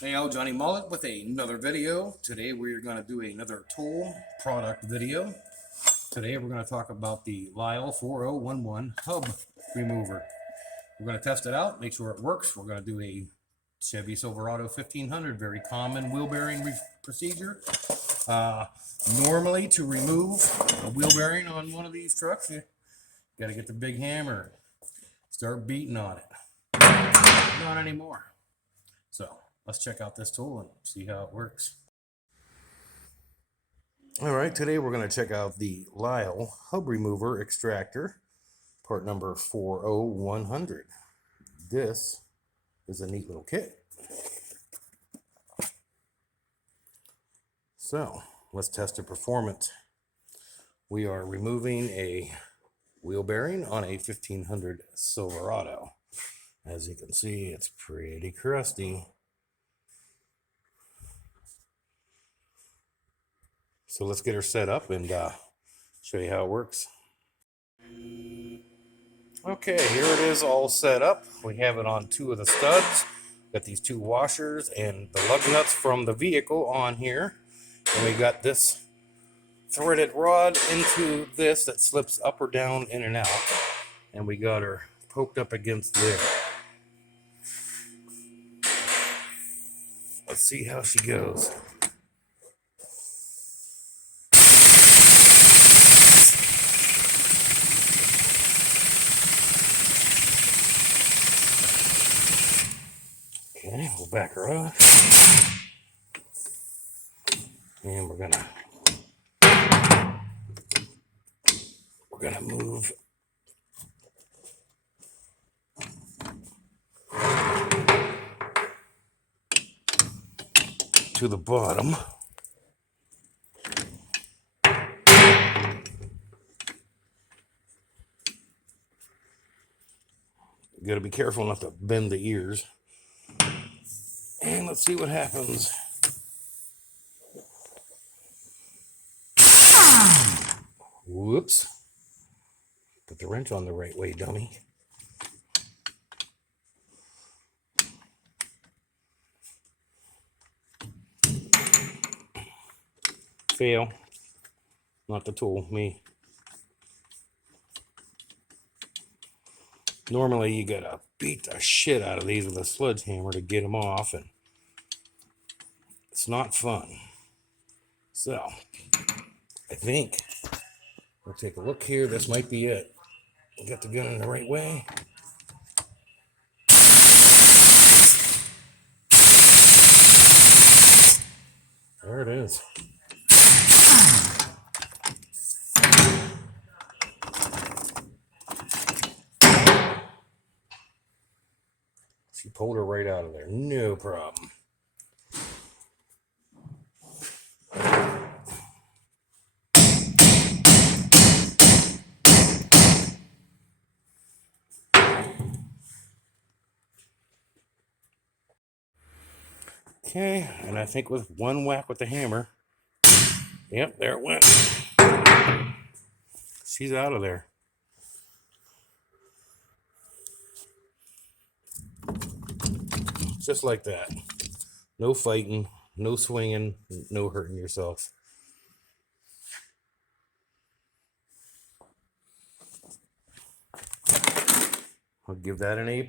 Hey, I'm Johnny Mullet with another video. Today we're going to do another tool product video. Today we're going to talk about the Lisle 4011 hub remover. We're going to test it out, make sure it works. We're going to do a Chevy Silverado 1500, very common wheel bearing procedure. Normally to remove a wheel bearing on one of these trucks, you got to get the big hammer, start beating on it. Not anymore. So let's check out this tool and see how it works. All right, today we're going to check out the Lisle hub remover extractor, part number 40100. This is a neat little kit. So let's test the performance. We are removing a wheel bearing on a 1500 Silverado. As you can see, it's pretty crusty. So let's get her set up and show you how it works. Okay, here it is all set up. We have it on two of the studs. Got these two washers and the lug nuts from the vehicle on here. And we got this threaded rod into this that slips up or down, in and out. And we got her poked up against there. Let's see how she goes. Okay, we'll back her up. And we're gonna move to the bottom. You gotta be careful not to bend the ears. And let's see what happens. Whoops. Put the wrench on the right way, dummy. Fail. Not the tool, me. Normally you gotta beat the shit out of these with a sledgehammer to get them off, and it's not fun. So, I think we'll take a look here. This might be it. Got the gun in the right way. There it is. She pulled her right out of there. No problem. Okay, and I think with one whack with the hammer, yep, there it went. She's out of there. Just like that. No fighting, no swinging, no hurting yourself. I'll give that an A+.